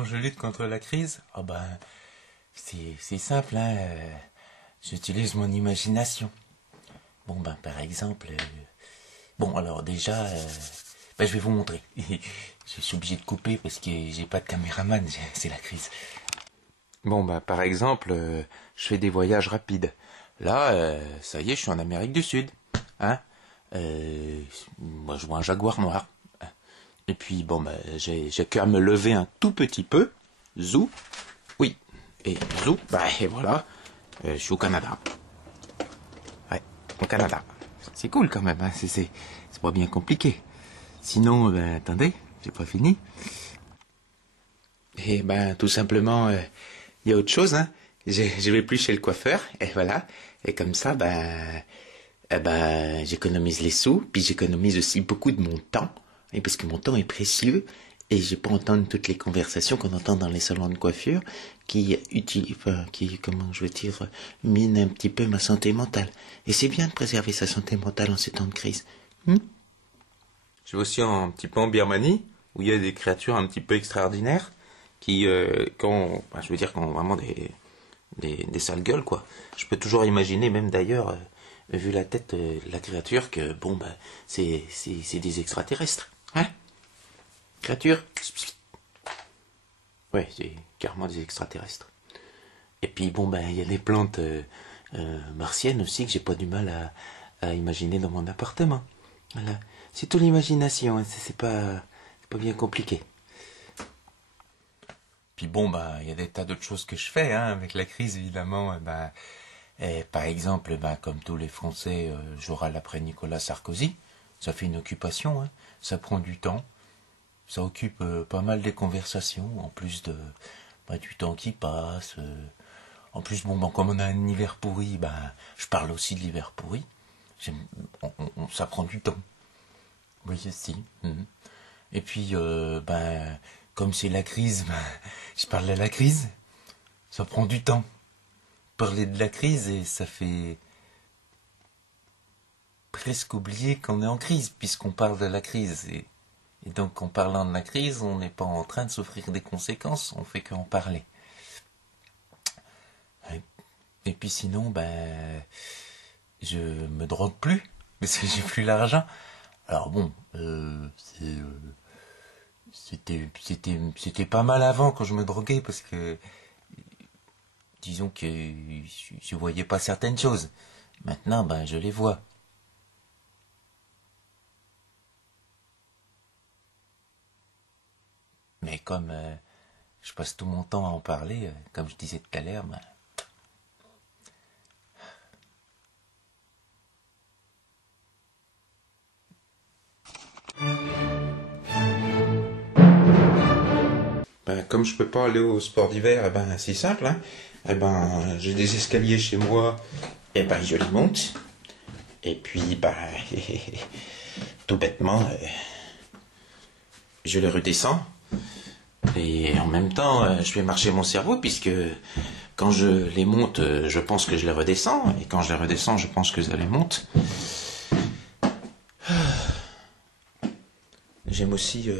comment je lutte contre la crise? Ah ben, c'est simple, hein. J'utilise mon imagination. Bon ben, par exemple, bon alors déjà, ben, je vais vous montrer. Je suis obligé de couper parce que j'ai pas de caméraman, c'est la crise. Bon ben, par exemple, je fais des voyages rapides. Là, ça y est, je suis en Amérique du Sud, hein. Moi, je vois un jaguar noir. Et puis, bon, ben, j'ai qu'à me lever un tout petit peu. Zou. Oui. Et zou. Bah, et voilà. Je suis au Canada. Ouais, au Canada. C'est cool quand même, hein. C'est pas bien compliqué. Sinon, ben, attendez, j'ai pas fini. Et ben, tout simplement, il y a autre chose, hein. Je vais plus chez le coiffeur, et voilà. Et comme ça, ben, j'économise les sous, puis j'économise aussi beaucoup de mon temps, et parce que mon temps est précieux, et j'ai pas entendre toutes les conversations qu'on entend dans les salons de coiffure, comment je veux dire, minent un petit peu ma santé mentale. Et c'est bien de préserver sa santé mentale en ces temps de crise. Je vais aussi un petit peu en Birmanie, où il y a des créatures un petit peu extraordinaires, qui ont vraiment des sales gueules, quoi. Je peux toujours imaginer, même d'ailleurs, vu la tête de la créature, que bon, bah, c'est des extraterrestres. Hein? Créature? Ouais, c'est carrément des extraterrestres. Et puis bon, ben, il y a des plantes martiennes aussi que j'ai pas du mal à imaginer dans mon appartement. Voilà. C'est tout l'imagination, hein. C'est pas bien compliqué. Puis bon, bah, il y a des tas d'autres choses que je fais, hein, avec la crise, évidemment. Par exemple, comme tous les Français, je râle après Nicolas Sarkozy. Ça fait une occupation, hein. Ça prend du temps. Ça occupe pas mal des conversations, en plus du temps qui passe. En plus, bon, comme on a un hiver pourri, je parle aussi de l'hiver pourri. Ça prend du temps. Oui, si. Et puis, comme c'est la crise, je parle de la crise. Ça prend du temps. Parler de la crise et ça fait presque oublier qu'on est en crise puisqu'on parle de la crise. Et donc en parlant de la crise, on n'est pas en train de souffrir des conséquences, on fait qu'en parler. Et puis sinon, je me drogue plus parce que j'ai plus l'argent. Alors bon, c'était pas mal avant quand je me droguais parce que disons que je voyais pas certaines choses. Maintenant, je les vois. Mais comme je passe tout mon temps à en parler, comme je disais tout à l'heure, comme je peux pas aller au sport d'hiver, c'est simple, hein. J'ai des escaliers chez moi, je les monte. Et puis, tout bêtement, je les redescends. Et en même temps, je fais marcher mon cerveau, puisque quand je les monte, je pense que je les redescends. Et quand je les redescends, je pense que je les monte. J'aime aussi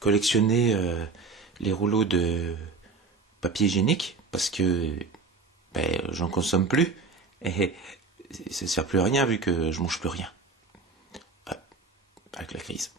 collectionner les rouleaux de papier hygiénique, parce que j'en consomme plus. Et ça ne sert plus à rien vu que je mange plus rien. Avec la crise.